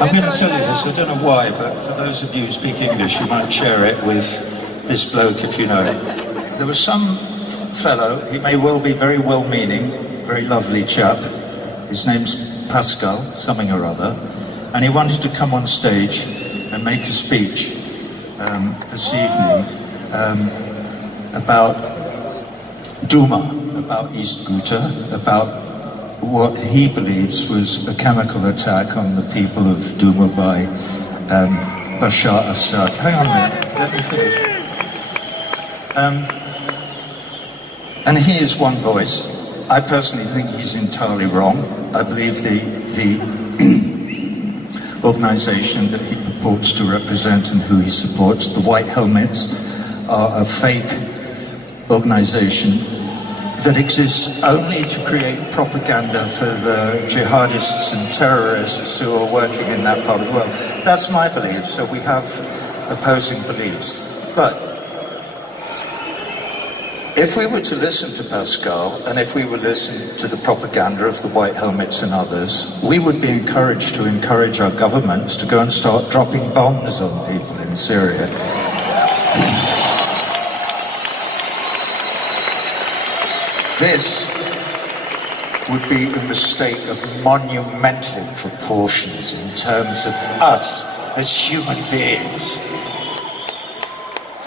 I'm going to tell you this, I don't know why, but for those of you who speak English, you might share it with this bloke if you know it. There was some fellow, he may well be very well-meaning, very lovely chap. His name's Pascal, something or other, and he wanted to come on stage and make a speech this evening about Duma, about East Ghouta, about what he believes was a chemical attack on the people of Duma by Bashar Assad. Hang on a minute, let me finish. And he is one voice. I personally think he's entirely wrong. I believe the organisation that he purports to represent and who he supports, the White Helmets, are a fake organisation that exists only to create propaganda for the jihadists and terrorists who are working in that part of the world. That's my belief, so we have opposing beliefs. But if we were to listen to Pascal, and if we were to listen to the propaganda of the White Helmets and others, we would be encouraged to encourage our governments to go and start dropping bombs on people in Syria. This would be a mistake of monumental proportions in terms of us as human beings.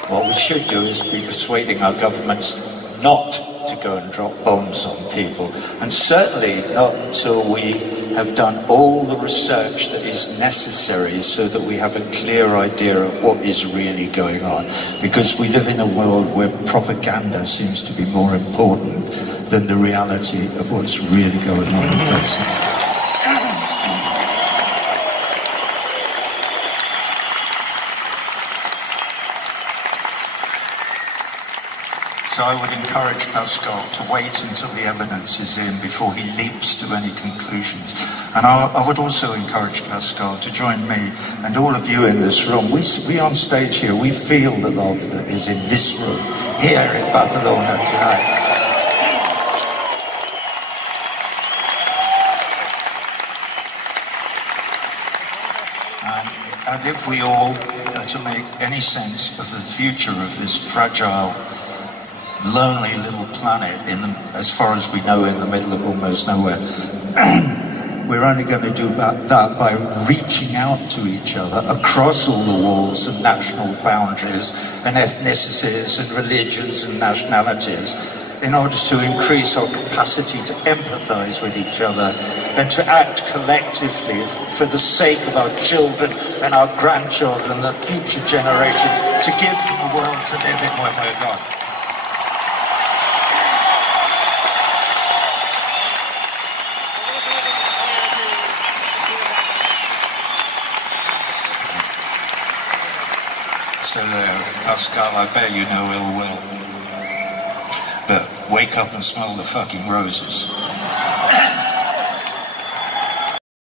What we should do is be persuading our governments not to go and drop bombs on people, and certainly not until we have done all the research that is necessary so that we have a clear idea of what is really going on. Because we live in a world where propaganda seems to be more important than the reality of what's really going on in places. So I would encourage Pascal to wait until the evidence is in before he leaps to any conclusions. And I would also encourage Pascal to join me and all of you in this room. We on stage here, we feel the love that is in this room, here in Barcelona tonight. And if we all are to make any sense of the future of this fragile, lonely little planet, as far as we know, in the middle of almost nowhere, we're only going to do that by reaching out to each other across all the walls and national boundaries and ethnicities and religions and nationalities, in order to increase our capacity to empathize with each other and to act collectively for the sake of our children and our grandchildren and the future generation, to give them a world to live in when we're gone. So there, Pascal, I bear you no ill will, but wake up and smell the fucking roses.